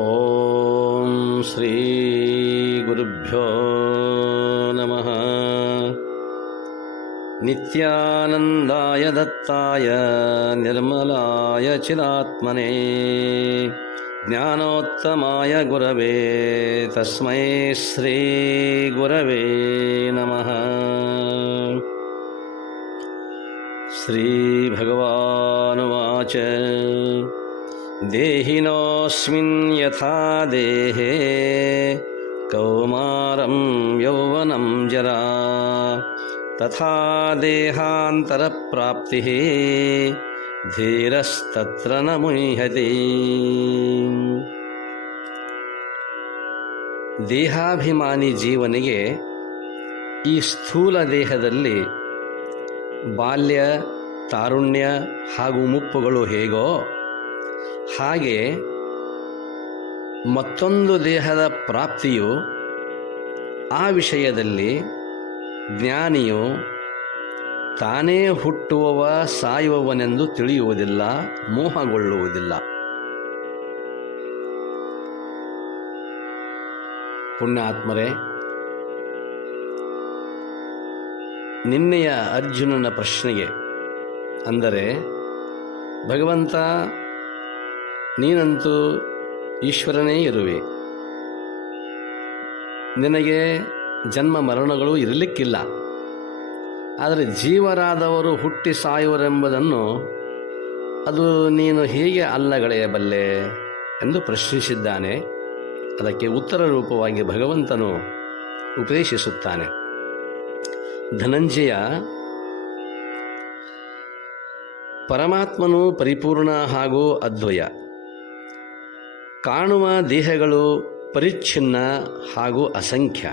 ಓಂ ಶ್ರೀ ಗುರುಭ್ಯೋ ನಮಃ. ನಿತ್ಯಾನಂದಾಯ ದತ್ತಾಯ ನಿರ್ಮಲಾಯ ಚಿದಾತ್ಮನೇ ಜ್ಞಾನೋತ್ತಮಾಯ ಗುರವೇ ತಸ್ಮೈ ಶ್ರೀ ಗುರವೇ ನಮಃ. ಶ್ರೀ ಭಗವಾನುವಾಚ ದೇಹಿನೋಸ್ಮಿನ್ ಯಥಾ ದೇಹೇ ಕೌಮಾರಂ ಯೌವನಂ ಜರಾ ತಥಾ ದೇಹಾಂತರ ಪ್ರಾಪ್ತಿಃ ಧೀರಸ್ತತ್ರ ನ ಮುಹ್ಯತೆ. ದೇಹಾಭಿಮಾನಿ ಜೀವನಿಗೆ ಈ ಸ್ಥೂಲ ದೇಹದಲ್ಲಿ ಬಾಲ್ಯ, ತಾರುಣ್ಯ ಹಾಗೂ ಮುಪ್ಪುಗಳು ಹೇಗೋ ಹಾಗೆ ಮತ್ತೊಂದು ದೇಹದ ಪ್ರಾಪ್ತಿಯು ಆ ವಿಷಯದಲ್ಲಿ ಜ್ಞಾನಿಯು ತಾನೇ ಹುಟ್ಟುವವ ಸಾಯುವವನೆಂದು ತಿಳಿಯುವುದಿಲ್ಲ, ಮೋಹಗೊಳ್ಳುವುದಿಲ್ಲ. ಪುಣ್ಯಾತ್ಮರೇ, ನಿನ್ನೆಯ ಅರ್ಜುನನ ಪ್ರಶ್ನೆಗೆ ಅಂದರೆ ಭಗವಂತ ನೀನಂತೂ ಈಶ್ವರನೇ ಇರುವೆ, ನಿನಗೆ ಜನ್ಮ ಮರಣಗಳು ಇರಲಿಕ್ಕಿಲ್ಲ, ಆದರೆ ಜೀವರಾದವರು ಹುಟ್ಟಿ ಸಾಯುವರೆಂಬುದನ್ನು ಅದು ನೀನು ಹೇಗೆ ಅಲ್ಲಗಳೆಯಬಲ್ಲೆ ಎಂದು ಪ್ರಶ್ನಿಸಿದ್ದಾನೆ. ಅದಕ್ಕೆ ಉತ್ತರ ರೂಪವಾಗಿ ಭಗವಂತನು ಉಪದೇಶಿಸುತ್ತಾನೆ. ಧನಂಜಯ, ಪರಮಾತ್ಮನು ಪರಿಪೂರ್ಣ ಹಾಗೂ ಅದ್ವಯ. ಕಾಣುವ ದೇಹಗಳು ಪರಿಚ್ಛಿನ್ನ ಹಾಗೂ ಅಸಂಖ್ಯ.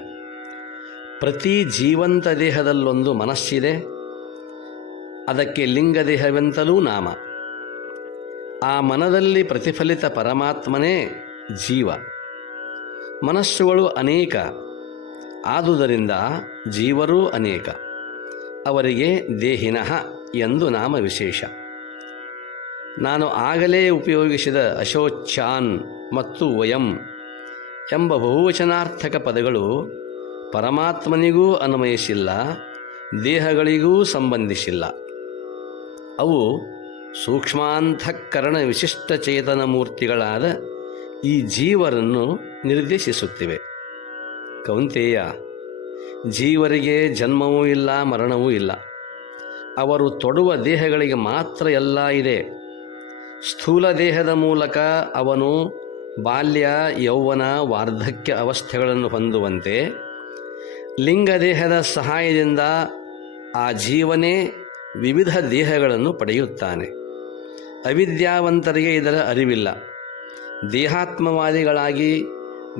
ಪ್ರತಿ ಜೀವಂತ ದೇಹದಲ್ಲೊಂದು ಮನಸ್ಸಿದೆ, ಅದಕ್ಕೆ ಲಿಂಗದೇಹವೆಂತಲೂ ನಾಮ. ಆ ಮನದಲ್ಲಿ ಪ್ರತಿಫಲಿತ ಪರಮಾತ್ಮನೇ ಜೀವ. ಮನಸ್ಸುಗಳು ಅನೇಕ, ಆದುದರಿಂದ ಜೀವರೂ ಅನೇಕ. ಅವರಿಗೆ ದೇಹಿನಃ ಎಂದು ನಾಮ ವಿಶೇಷ. ನಾನು ಆಗಲೇ ಉಪಯೋಗಿಸಿದ ಅಶೋಚಾನ್ ಮತ್ತು ವಯಂ ಎಂಬ ಬಹುವಚನಾರ್ಥಕ ಪದಗಳು ಪರಮಾತ್ಮನಿಗೂ ಅನ್ವಯಿಸಿಲ್ಲ, ದೇಹಗಳಿಗೂ ಸಂಬಂಧಿಸಿಲ್ಲ. ಅವು ಸೂಕ್ಷ್ಮಾಂತಃಕರಣ ವಿಶಿಷ್ಟ ಚೇತನ ಮೂರ್ತಿಗಳಾದ ಈ ಜೀವರನ್ನು ನಿರ್ದೇಶಿಸುತ್ತಿವೆ. ಕೌಂತೆಯ, ಜೀವರಿಗೆ ಜನ್ಮವೂ ಇಲ್ಲ, ಮರಣವೂ ಇಲ್ಲ. ಅವರು ತೊಡುವ ದೇಹಗಳಿಗೆ ಮಾತ್ರ ಎಲ್ಲ ಇದೆ. ಸ್ಥೂಲ ದೇಹದ ಮೂಲಕ ಅವನು ಬಾಲ್ಯ, ಯೌವನ, ವಾರ್ಧಕ್ಯ ಅವಸ್ಥೆಗಳನ್ನು ಹೊಂದುವಂತೆ ಲಿಂಗದೇಹದ ಸಹಾಯದಿಂದ ಆ ಜೀವನೇ ವಿವಿಧ ದೇಹಗಳನ್ನು ಪಡೆಯುತ್ತಾನೆ. ಅವಿದ್ಯಾವಂತರಿಗೆ ಇದರ ಅರಿವಿಲ್ಲ. ದೇಹಾತ್ಮವಾದಿಗಳಾಗಿ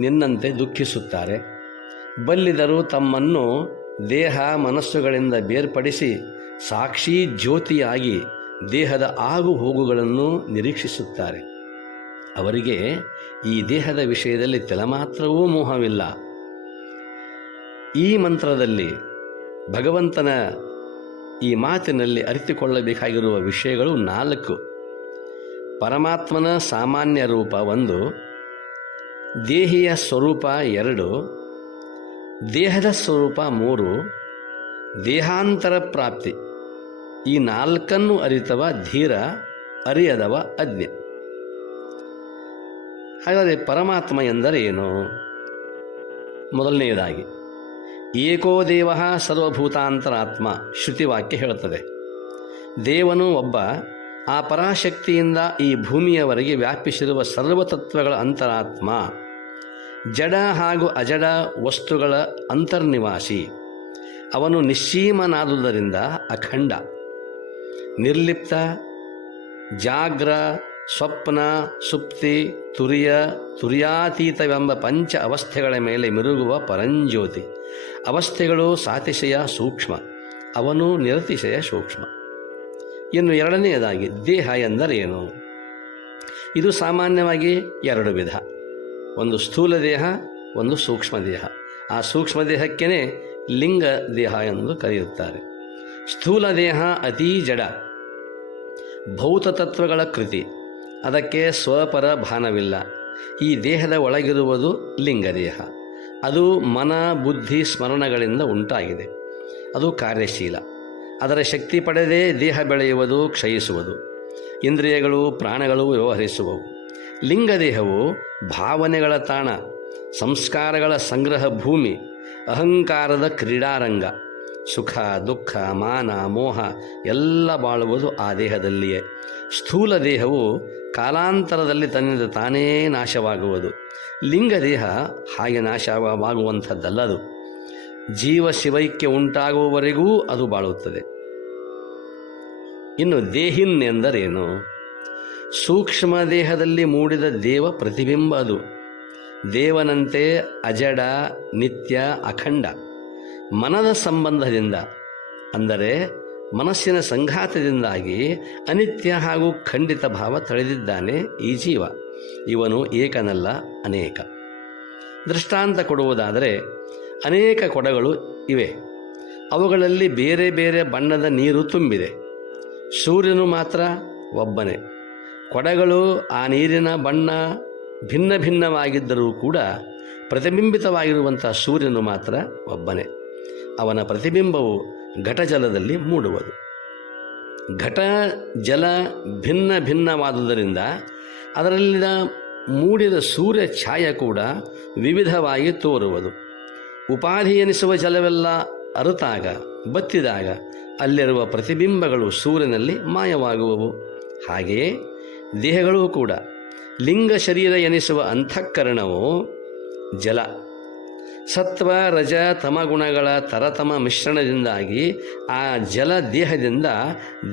ನಿನ್ನಂತೆ ದುಃಖಿಸುತ್ತಾರೆ. ಬಲ್ಲಿದರು ತಮ್ಮನ್ನು ದೇಹ ಮನಸ್ಸುಗಳಿಂದ ಬೇರ್ಪಡಿಸಿ ಸಾಕ್ಷಿ ಜ್ಯೋತಿಯಾಗಿ ದೇಹದ ಆಗು ಹೋಗುಗಳನ್ನು ನಿರೀಕ್ಷಿಸುತ್ತಾರೆ. ಅವರಿಗೆ ಈ ದೇಹದ ವಿಷಯದಲ್ಲಿ ತಲೆಮಾತ್ರವೂ ಮೋಹವಿಲ್ಲ. ಈ ಮಂತ್ರದಲ್ಲಿ ಭಗವಂತನ ಈ ಮಾತಿನಲ್ಲಿ ಅರಿತುಕೊಳ್ಳಬೇಕಾಗಿರುವ ವಿಷಯಗಳು 4. ಪರಮಾತ್ಮನ ಸಾಮಾನ್ಯ ರೂಪ 1, ದೇಹಿಯ ಸ್ವರೂಪ 2, ದೇಹದ ಸ್ವರೂಪ 3, ದೇಹಾಂತರ ಪ್ರಾಪ್ತಿ. ಈ 4 ಅರಿತವ ಧೀರ, ಅರಿಯದವ ಅಜ್ಞ. ಹಾಗಾದರೆ ಪರಮಾತ್ಮ ಎಂದರೆ ಏನು? ಮೊದಲನೆಯದಾಗಿ ಏಕೋ ದೇವ ಸರ್ವಭೂತಾಂತರಾತ್ಮ ಶ್ರುತಿವಾಕ್ಯ ಹೇಳುತ್ತದೆ. ದೇವನು ಒಬ್ಬ. ಆ ಪರಾಶಕ್ತಿಯಿಂದ ಈ ಭೂಮಿಯವರೆಗೆ ವ್ಯಾಪಿಸಿರುವ ಸರ್ವತತ್ವಗಳ ಅಂತರಾತ್ಮ. ಜಡ ಹಾಗೂ ಅಜಡ ವಸ್ತುಗಳ ಅಂತರ್ನಿವಾಸಿ. ಅವನು ನಿಶ್ಚೀಮನಾದುದರಿಂದ ಅಖಂಡ, ನಿರ್ಲಿಪ್ತ, ಜಾಗ್ರ, ಸ್ವಪ್ನ, ಸುಪ್ತಿ, ತುರಿಯ, ತುರ್ಯಾತೀತವೆಂಬ ಪಂಚ ಅವಸ್ಥೆಗಳ ಮೇಲೆ ಮಿರುಗುವ ಪರಂಜ್ಯೋತಿ. ಅವಸ್ಥೆಗಳು ಸಾತಿಶಯ ಸೂಕ್ಷ್ಮ, ಅವನು ನಿರತಿಶಯ ಸೂಕ್ಷ್ಮ. ಇನ್ನು ಎರಡನೆಯದಾಗಿ ದೇಹ ಎಂದರೇನು? ಇದು ಸಾಮಾನ್ಯವಾಗಿ 2 ವಿಧ. ಒಂದು ಸ್ಥೂಲ ದೇಹ, ಒಂದು ಸೂಕ್ಷ್ಮ ದೇಹ. ಆ ಸೂಕ್ಷ್ಮ ದೇಹಕ್ಕೇ ಲಿಂಗ ದೇಹ ಎಂದು ಕರೆಯುತ್ತಾರೆ. ಸ್ಥೂಲ ದೇಹ ಅತೀ ಜಡ, ಭೌತತತ್ವಗಳ ಕೃತಿ. ಅದಕ್ಕೆ ಸ್ವಪರ ಭಾನವಿಲ್ಲ. ಈ ದೇಹದ ಒಳಗಿರುವುದು ಲಿಂಗದೇಹ. ಅದು ಮನ ಬುದ್ಧಿ ಸ್ಮರಣಗಳಿಂದ ಉಂಟಾಗಿದೆ. ಅದು ಕಾರ್ಯಶೀಲ. ಅದರ ಶಕ್ತಿ ಪಡೆದೇ ದೇಹ ಬೆಳೆಯುವುದು, ಕ್ಷಯಿಸುವುದು. ಇಂದ್ರಿಯಗಳು ಪ್ರಾಣಗಳು ವ್ಯವಹರಿಸುವವು. ಲಿಂಗದೇಹವು ಭಾವನೆಗಳ ತಾಣ, ಸಂಸ್ಕಾರಗಳ ಸಂಗ್ರಹ ಭೂಮಿ, ಅಹಂಕಾರದ ಕ್ರೀಡಾರಂಗ. ಸುಖ ದುಃಖ ಮಾನ ಮೋಹ ಎಲ್ಲ ಬಾಳುವುದು ಆ ದೇಹದಲ್ಲಿಯೇ. ಸ್ಥೂಲ ದೇಹವು ಕಾಲಾಂತರದಲ್ಲಿ ತನ್ನಿಂದ ತಾನೇ ನಾಶವಾಗುವುದು. ಲಿಂಗದೇಹ ಹಾಗೆ ನಾಶವಾಗುವಂಥದ್ದಲ್ಲದು. ಜೀವ ಶಿವೈಕ್ಯ ಉಂಟಾಗುವವರೆಗೂ ಅದು ಬಾಳುತ್ತದೆ. ಇನ್ನು ದೇಹಿನ್ ಎಂದರೇನು? ಸೂಕ್ಷ್ಮ ದೇಹದಲ್ಲಿ ಮೂಡಿದ ದೇವ ಪ್ರತಿಬಿಂಬ ಅದು. ದೇವನಂತೆ ಅಜಡ, ನಿತ್ಯ, ಅಖಂಡ. ಮನದ ಸಂಬಂಧದಿಂದ, ಅಂದರೆ ಮನಸ್ಸಿನ ಸಂಘಾತದಿಂದಾಗಿ ಅನಿತ್ಯ ಹಾಗೂ ಖಂಡಿತ ಭಾವ ತಳೆದಿದ್ದಾನೆ ಈ ಜೀವ. ಇವನು ಏಕನಲ್ಲ, ಅನೇಕ. ದೃಷ್ಟಾಂತ ಕೊಡುವುದಾದರೆ, ಅನೇಕ ಕೊಡಗಳು ಇವೆ. ಅವುಗಳಲ್ಲಿ ಬೇರೆ ಬೇರೆ ಬಣ್ಣದ ನೀರು ತುಂಬಿದೆ. ಸೂರ್ಯನು ಮಾತ್ರ ಒಬ್ಬನೇ. ಕೊಡಗಳು ಆ ನೀರಿನ ಬಣ್ಣ ಭಿನ್ನ ಭಿನ್ನವಾಗಿದ್ದರೂ ಕೂಡ ಪ್ರತಿಬಿಂಬಿತವಾಗಿರುವಂಥ ಸೂರ್ಯನು ಮಾತ್ರ ಒಬ್ಬನೇ. ಅವನ ಪ್ರತಿಬಿಂಬವು ಘಟಜಲದಲ್ಲಿ ಮೂಡುವುದು. ಘಟ ಜಲ ಭಿನ್ನ ಭಿನ್ನವಾದುದರಿಂದ ಅದರಲ್ಲಿನ ಮೂಡಿದ ಸೂರ್ಯ ಛಾಯೆ ಕೂಡ ವಿವಿಧವಾಗಿ ತೋರುವುದು. ಉಪಾಧಿ ಎನಿಸುವ ಜಲವೆಲ್ಲ ಅರುತಾಗ, ಬತ್ತಿದಾಗ ಅಲ್ಲಿರುವ ಪ್ರತಿಬಿಂಬಗಳು ಸೂರ್ಯನಲ್ಲಿ ಮಾಯವಾಗುವವು. ಹಾಗೆಯೇ ದೇಹಗಳೂ ಕೂಡ. ಲಿಂಗ ಶರೀರ ಎನಿಸುವ ಅಂತಃಕರಣವು ಜಲ. ಸತ್ವ ರಜ ತಮಗುಣಗಳ ತರತಮ ಮಿಶ್ರಣದಿಂದಾಗಿ ಆ ಜಲ ದೇಹದಿಂದ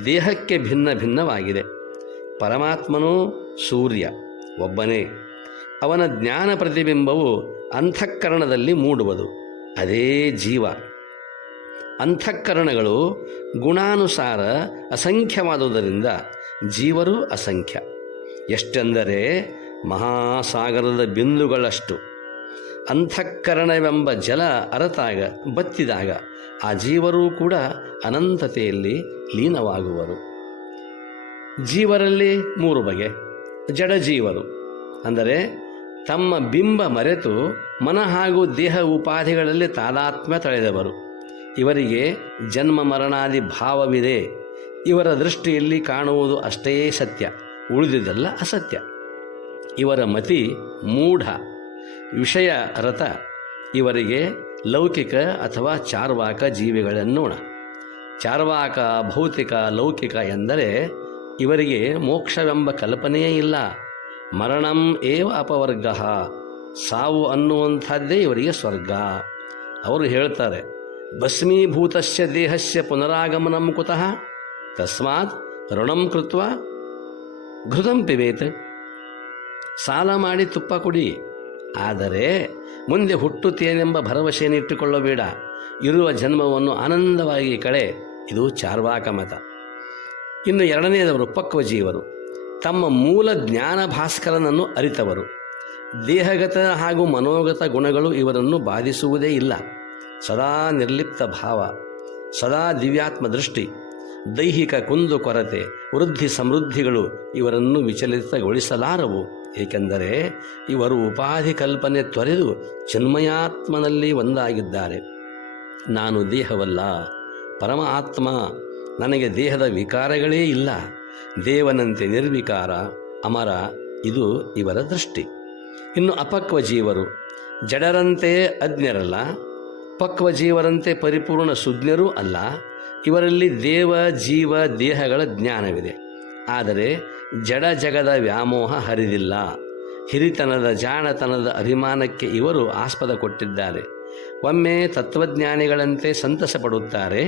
ದೇಹಕ್ಕೆ ಭಿನ್ನ ಭಿನ್ನವಾಗಿದೆ. ಪರಮಾತ್ಮನೂ ಸೂರ್ಯ ಒಬ್ಬನೇ. ಅವನ ಜ್ಞಾನ ಪ್ರತಿಬಿಂಬವು ಅಂತಃಕರಣದಲ್ಲಿ ಮೂಡುವುದು. ಅದೇ ಜೀವ. ಅಂತಃಕರಣಗಳು ಗುಣಾನುಸಾರ ಅಸಂಖ್ಯವಾದುದರಿಂದ ಜೀವರು ಅಸಂಖ್ಯ. ಎಷ್ಟೆಂದರೆ ಮಹಾಸಾಗರದ ಬಿಂದುಗಳಷ್ಟು. ಅಂತಃಕರಣವೆಂಬ ಜಲ ಅರತಾಗ, ಬತ್ತಿದಾಗ ಆ ಜೀವರೂ ಕೂಡ ಅನಂತತೆಯಲ್ಲಿ ಲೀನವಾಗುವರು. ಜೀವರಲ್ಲಿ 3 ಬಗೆ. ಜಡಜೀವರು ಅಂದರೆ ತಮ್ಮ ಬಿಂಬ ಮರೆತು ಮನ ಹಾಗೂ ದೇಹ ಉಪಾಧಿಗಳಲ್ಲಿ ತಾದಾತ್ಮ್ಯ ತಳೆದವರು. ಇವರಿಗೆ ಜನ್ಮ ಮರಣಾದಿ ಭಾವವಿದೆ. ಇವರ ದೃಷ್ಟಿಯಲ್ಲಿ ಕಾಣುವುದು ಅಷ್ಟೇ ಸತ್ಯ, ಉಳಿದುದೆಲ್ಲ ಅಸತ್ಯ. ಇವರ ಮತಿ ಮೂಢ, ವಿಷಯ ರಥ. ಇವರಿಗೆ ಲೌಕಿಕ ಅಥವಾ ಚಾರ್ವಾಕ ಜೀವಿಗಳೆನ್ನೋಣ. ಚಾರ್ವಾಕ, ಭೌತಿಕ, ಲೌಕಿಕ ಎಂದರೆ ಇವರಿಗೆ ಮೋಕ್ಷವೆಂಬ ಕಲ್ಪನೆಯೇ ಇಲ್ಲ. ಮರಣಂ ಏವ ಅಪವರ್ಗ. ಸಾವು ಅನ್ನುವಂಥದ್ದೇ ಇವರಿಗೆ ಸ್ವರ್ಗ. ಅವರು ಹೇಳ್ತಾರೆ, ಭಸ್ಮೀಭೂತಸ್ಯ ದೇಹಸ್ಯ ಪುನರಾಗಮನಂ ಕುತಃ ತಸ್ಮಾತ್ ಋಣಂ ಕೃತ್ವ ಘೃತಂ ಪಿಬೇತ್. ಸಾಲ ಮಾಡಿ ತುಪ್ಪ ಕುಡಿ, ಆದರೆ ಮುಂದೆ ಹುಟ್ಟುತ್ತೇನೆಂಬ ಭರವಸೆಯನ್ನಿಟ್ಟುಕೊಳ್ಳಬೇಡ. ಇರುವ ಜನ್ಮವನ್ನು ಆನಂದವಾಗಿ ಕಳೆ. ಇದು ಚಾರ್ವಾಕ ಮತ. ಇನ್ನು 2ನೇದವರು ಪಕ್ವಜೀವರು. ತಮ್ಮ ಮೂಲ ಜ್ಞಾನ ಭಾಸ್ಕರನನ್ನು ಅರಿತವರು. ದೇಹಗತ ಹಾಗೂ ಮನೋಗತ ಗುಣಗಳು ಇವರನ್ನು ಬಾಧಿಸುವುದೇ ಇಲ್ಲ. ಸದಾ ನಿರ್ಲಿಪ್ತ ಭಾವ, ಸದಾ ದಿವ್ಯಾತ್ಮ ದೃಷ್ಟಿ. ದೈಹಿಕ ಕುಂದು ಕೊರತೆ, ವೃದ್ಧಿ ಸಮೃದ್ಧಿಗಳು ಇವರನ್ನು ವಿಚಲಿತಗೊಳಿಸಲಾರವು. ಏಕೆಂದರೆ ಇವರು ಉಪಾಧಿ ಕಲ್ಪನೆ ತೊರೆದು ಚಿನ್ಮಯಾತ್ಮನಲ್ಲಿ ಒಂದಾಗಿದ್ದಾರೆ. ನಾನು ದೇಹವಲ್ಲ, ಪರಮ ಆತ್ಮ. ನನಗೆ ದೇಹದ ವಿಕಾರಗಳೇ ಇಲ್ಲ. ದೇವನಂತೆ ನಿರ್ವಿಕಾರ, ಅಮರ. ಇದು ಇವರ ದೃಷ್ಟಿ. ಇನ್ನು ಅಪಕ್ವ ಜೀವರು. ಜಡರಂತೆ ಅಜ್ಞರಲ್ಲ, ಪಕ್ವ ಜೀವರಂತೆ ಪರಿಪೂರ್ಣ ಸುಜ್ಞರೂ ಅಲ್ಲ. ಇವರಲ್ಲಿ ದೇವ ಜೀವ ದೇಹಗಳ ಜ್ಞಾನವಿದೆ. ಆದರೆ ಜಡ ಜಗದ ವ್ಯಾಮೋಹ ಹರಿದಿಲ್ಲ. ಹಿರಿತನದ ಜಾಣತನದ ಅಭಿಮಾನಕ್ಕೆ ಇವರು ಆಸ್ಪದ ಕೊಟ್ಟಿದ್ದಾರೆ. ಒಮ್ಮೆ ತತ್ವಜ್ಞಾನಿಗಳಂತೆ ಸಂತಸ ಪಡುತ್ತಾರೆ,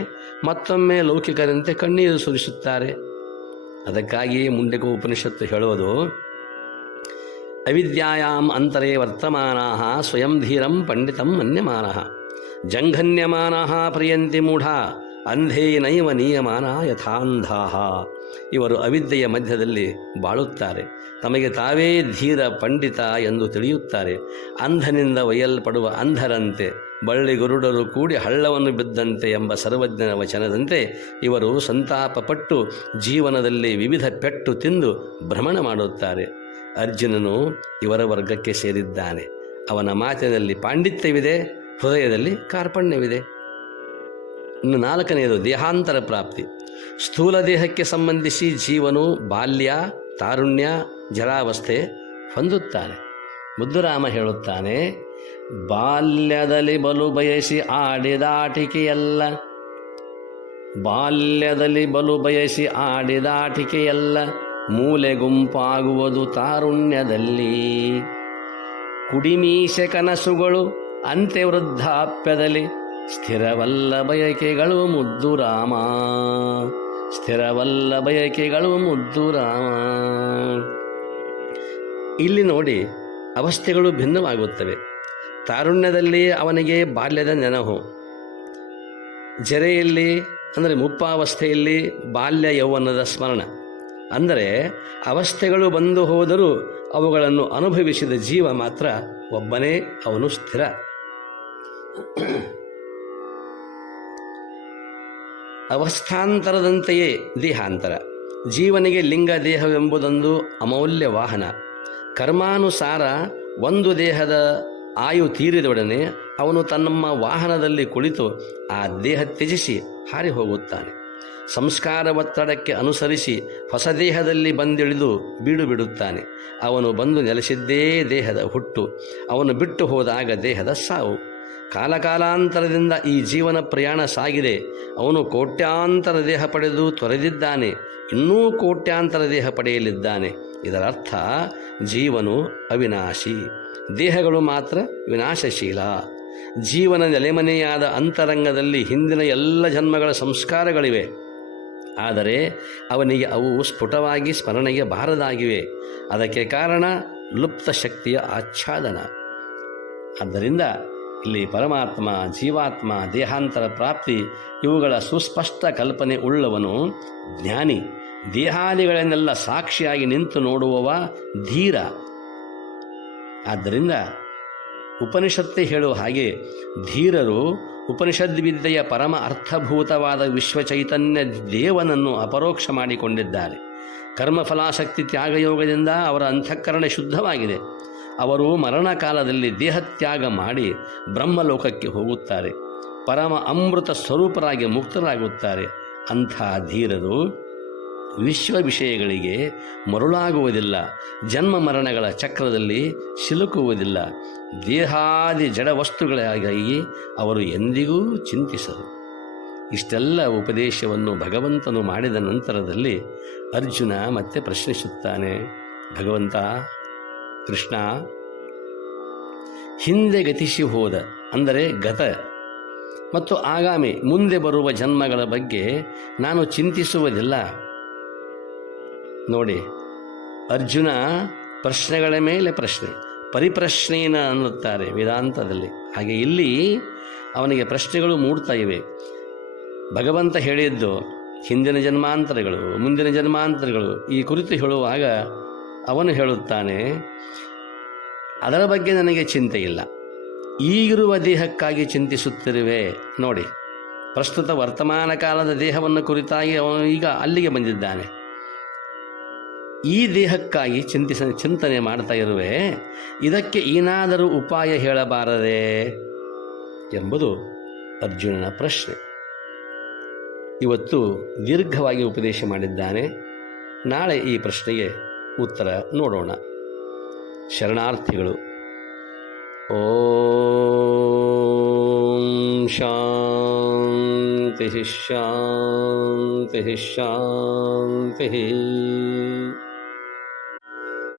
ಮತ್ತೊಮ್ಮೆ ಲೌಕಿಕರಂತೆ ಕಣ್ಣೀರು ಸುರಿಸುತ್ತಾರೆ. ಅದಕ್ಕಾಗಿಯೇ ಮುಂಡಕ ಉಪನಿಷತ್ತು ಹೇಳೋದು, ಅವಿದ್ಯಾಯಾಂ ಅಂತರೇ ವರ್ತಮಾನಾಃ ಸ್ವಯಂ ಧೀರಂ ಪಂಡಿತಂ ಮನ್ಯಮಾನಃ ಜಂಘನ್ಯಮಾನಃ ಪ್ರಿಯಂತಿ ಮೂಢ ಅಂಧೇ ನೈವ ನೀಯಮಾನ ಯಥಾಂಧಾಃ. ಇವರು ಅವಿದ್ಯೆಯ ಮಧ್ಯದಲ್ಲಿ ಬಾಳುತ್ತಾರೆ. ತಮಗೆ ತಾವೇ ಧೀರ ಪಂಡಿತ ಎಂದು ತಿಳಿಯುತ್ತಾರೆ. ಅಂಧನಿಂದ ಒಯ್ಯಲ್ಪಡುವ ಅಂಧರಂತೆ, ಬಳ್ಳಿಗುರುಡರು ಕೂಡಿ ಹಳ್ಳವನ್ನು ಬಿದ್ದಂತೆ ಎಂಬ ಸರ್ವಜ್ಞನ ವಚನದಂತೆ ಇವರು ಸಂತಾಪಪಟ್ಟು ಜೀವನದಲ್ಲಿ ವಿವಿಧ ಪೆಟ್ಟು ತಿಂದು ಭ್ರಮಣ ಮಾಡುತ್ತಾರೆ. ಅರ್ಜುನನು ಇವರ ವರ್ಗಕ್ಕೆ ಸೇರಿದ್ದಾನೆ. ಅವನ ಮಾತಿನಲ್ಲಿ ಪಾಂಡಿತ್ಯವಿದೆ, ಹೃದಯದಲ್ಲಿ ಕಾರ್ಪಣ್ಯವಿದೆ. ಇನ್ನು 4ನೆಯದು ದೇಹಾಂತರ ಪ್ರಾಪ್ತಿ. ಸ್ಥೂಲ ದೇಹಕ್ಕೆ ಸಂಬಂಧಿಸಿ ಜೀವನು ಬಾಲ್ಯ, ತಾರುಣ್ಯ, ಜರಾವಸ್ಥೆ ಹೊಂದುತ್ತಾನೆ. ಮುದ್ದುರಾಮ ಹೇಳುತ್ತಾನೆ, ಬಾಲ್ಯದಲ್ಲಿ ಬಲು ಬಯಸಿ ಆಡಿದಾಟಿಕೆಯಲ್ಲ, ಬಾಲ್ಯದಲ್ಲಿ ಬಲು ಬಯಸಿ ಆಡಿದಾಟಿಕೆಯಲ್ಲ, ಮೂಲೆ ಗುಂಪಾಗುವುದು ತಾರುಣ್ಯದಲ್ಲಿ. ಕುಡಿಮೀಸೆ ಕನಸುಗಳು ಅಂತ್ಯ ವೃದ್ಧಾಪ್ಯದಲ್ಲಿ, ಸ್ಥಿರವಲ್ಲ ಬಯಕೆಗಳು ಮುದ್ದು ರಾಮ, ಸ್ಥಿರವಲ್ಲ ಬಯಕೆಗಳು ಮುದ್ದು ರಾಮ. ಇಲ್ಲಿ ನೋಡಿ, ಅವಸ್ಥೆಗಳು ಭಿನ್ನವಾಗುತ್ತವೆ. ತಾರುಣ್ಯದಲ್ಲಿ ಅವನಿಗೆ ಬಾಲ್ಯದ ನೆನಹು, ಜರೆಯಲ್ಲಿ ಅಂದರೆ ಮುಪ್ಪಾವಸ್ಥೆಯಲ್ಲಿ ಬಾಲ್ಯ ಯೌವನದ ಸ್ಮರಣ. ಅಂದರೆ ಅವಸ್ಥೆಗಳು ಬಂದು ಹೋದರೂ ಅವುಗಳನ್ನು ಅನುಭವಿಸಿದ ಜೀವ ಮಾತ್ರ ಒಬ್ಬನೇ, ಅವನು ಸ್ಥಿರ. ಅವಸ್ಥಾಂತರದಂತೆಯೇ ದೇಹಾಂತರ. ಜೀವನಿಗೆ ಲಿಂಗ ದೇಹವೆಂಬುದೊಂದು ಅಮೂಲ್ಯ ವಾಹನ. ಕರ್ಮಾನುಸಾರ ಒಂದು ದೇಹದ ಆಯು ತೀರಿದೊಡನೆ ಅವನು ತನ್ನ ವಾಹನದಲ್ಲಿ ಕುಳಿತು ಆ ದೇಹ ತ್ಯಜಿಸಿ ಹಾರಿ ಹೋಗುತ್ತಾನೆ. ಸಂಸ್ಕಾರ ಒತ್ತಡಕ್ಕೆ ಅನುಸರಿಸಿ ಹೊಸ ದೇಹದಲ್ಲಿ ಬಂದಿಳಿದು ಬೀಡು ಬಿಡುತ್ತಾನೆ. ಅವನು ಬಂದು ನೆಲೆಸಿದ್ದೇ ದೇಹದ ಹುಟ್ಟು, ಅವನು ಬಿಟ್ಟು ಹೋದಾಗ ದೇಹದ ಸಾವು. ಕಾಲಕಾಲಾಂತರದಿಂದ ಈ ಜೀವನ ಪ್ರಯಾಣ ಸಾಗಿದೆ. ಅವನು ಕೋಟ್ಯಾಂತರ ದೇಹ ಪಡೆದು ತೊರೆದಿದ್ದಾನೆ, ಇನ್ನೂ ಕೋಟ್ಯಾಂತರ ದೇಹ ಪಡೆಯಲಿದ್ದಾನೆ. ಇದರರ್ಥ ಜೀವನು ಅವಿನಾಶಿ, ದೇಹಗಳು ಮಾತ್ರ ವಿನಾಶಶೀಲ. ಜೀವನ ನೆಲೆಮನೆಯಾದ ಅಂತರಂಗದಲ್ಲಿ ಹಿಂದಿನ ಎಲ್ಲ ಜನ್ಮಗಳ ಸಂಸ್ಕಾರಗಳಿವೆ. ಆದರೆ ಅವನಿಗೆ ಅವು ಸ್ಫುಟವಾಗಿ ಸ್ಮರಣೆಗೆ ಬಾರದಾಗಿವೆ. ಅದಕ್ಕೆ ಕಾರಣ ಲುಪ್ತ ಶಕ್ತಿಯ ಆಚ್ಛಾದನ. ಆದ್ದರಿಂದ ಇಲ್ಲಿ ಪರಮಾತ್ಮ, ಜೀವಾತ್ಮ, ದೇಹಾಂತರ ಪ್ರಾಪ್ತಿ ಇವುಗಳ ಸುಸ್ಪಷ್ಟ ಕಲ್ಪನೆ ಉಳ್ಳವನು ಜ್ಞಾನಿ. ದೇಹಾದಿಗಳನ್ನೆಲ್ಲ ಸಾಕ್ಷಿಯಾಗಿ ನಿಂತು ನೋಡುವವ ಧೀರ. ಆದ್ದರಿಂದ ಉಪನಿಷತ್ತೇ ಹೇಳುವ ಹಾಗೆ ಧೀರರು ಉಪನಿಷದ್ವಿದ್ಯೆಯ ಪರಮ ಅರ್ಥಭೂತವಾದ ವಿಶ್ವಚೈತನ್ಯ ದೇವನನ್ನು ಅಪರೋಕ್ಷ ಮಾಡಿಕೊಂಡಿದ್ದಾರೆ. ಕರ್ಮಫಲಾಸಕ್ತಿ ತ್ಯಾಗಯೋಗದಿಂದ ಅವರ ಅಂತಃಕರಣ ಶುದ್ಧವಾಗಿದೆ. ಅವರು ಮರಣಕಾಲದಲ್ಲಿ ದೇಹತ್ಯಾಗ ಮಾಡಿ ಬ್ರಹ್ಮಲೋಕಕ್ಕೆ ಹೋಗುತ್ತಾರೆ, ಪರಮ ಅಮೃತ ಸ್ವರೂಪರಾಗಿ ಮುಕ್ತರಾಗುತ್ತಾರೆ. ಅಂಥ ಧೀರರು ವಿಶ್ವ ವಿಷಯಗಳಿಗೆ ಮರುಳಾಗುವುದಿಲ್ಲ, ಜನ್ಮ ಮರಣಗಳ ಚಕ್ರದಲ್ಲಿ ಸಿಲುಕುವುದಿಲ್ಲ. ದೇಹಾದಿ ಜಡ ವಸ್ತುಗಳಾಗಿ ಅವರು ಎಂದಿಗೂ ಚಿಂತಿಸರು. ಇಷ್ಟೆಲ್ಲ ಉಪದೇಶವನ್ನು ಭಗವಂತನು ಮಾಡಿದ ನಂತರದಲ್ಲಿ ಅರ್ಜುನ ಮತ್ತೆ ಪ್ರಶ್ನಿಸುತ್ತಾನೆ, ಭಗವಂತ ಕೃಷ್ಣ, ಹಿಂದೆ ಗತಿಸಿ ಹೋದ ಅಂದರೆ ಗತ ಮತ್ತು ಆಗಾಮಿ ಮುಂದೆ ಬರುವ ಜನ್ಮಗಳ ಬಗ್ಗೆ ನಾನು ಚಿಂತಿಸುವುದಿಲ್ಲ. ನೋಡಿ, ಅರ್ಜುನ ಪ್ರಶ್ನೆಗಳ ಮೇಲೆ ಪ್ರಶ್ನೆ, ಪರಿಪ್ರಶ್ನೇನ ಅನ್ನುತ್ತಾರೆ ವೇದಾಂತದಲ್ಲಿ. ಹಾಗೆ ಇಲ್ಲಿ ಅವನಿಗೆ ಪ್ರಶ್ನೆಗಳು ಮೂಡ್ತಾ ಇವೆ. ಭಗವಂತ ಹೇಳಿದ್ದು ಹಿಂದಿನ ಜನ್ಮಾಂತರಗಳು, ಮುಂದಿನ ಜನ್ಮಾಂತರಗಳು ಈ ಕುರಿತು ಹೇಳುವಾಗ ಅವನು ಹೇಳುತ್ತಾನೆ, ಅದರ ಬಗ್ಗೆ ನನಗೆ ಚಿಂತೆ ಇಲ್ಲ, ಈಗಿರುವ ದೇಹಕ್ಕಾಗಿ ಚಿಂತಿಸುತ್ತಿರುವೆ. ನೋಡಿ, ಪ್ರಸ್ತುತ ವರ್ತಮಾನ ಕಾಲದ ದೇಹವನ್ನು ಕುರಿತಾಗಿ ಅವನು ಈಗ ಅಲ್ಲಿಗೆ ಬಂದಿದ್ದಾನೆ. ಈ ದೇಹಕ್ಕಾಗಿ ಚಿಂತನೆ ಮಾಡ್ತಾ ಇರುವೆ, ಇದಕ್ಕೆ ಏನಾದರೂ ಉಪಾಯ ಹೇಳಬಾರದೆ ಎಂಬುದು ಅರ್ಜುನನ ಪ್ರಶ್ನೆ. ಇವತ್ತು ದೀರ್ಘವಾಗಿ ಉಪದೇಶ ಮಾಡಿದ್ದಾನೆ. ನಾಳೆ ಈ ಪ್ರಶ್ನೆಗೆ ಉತ್ತರ ನೋಡೋಣ. ಶರಣಾರ್ಥಿಗಳು. ಓಂ ಶಾಂತಿ ಶಾಂತಿ ಶಾಂತಿ.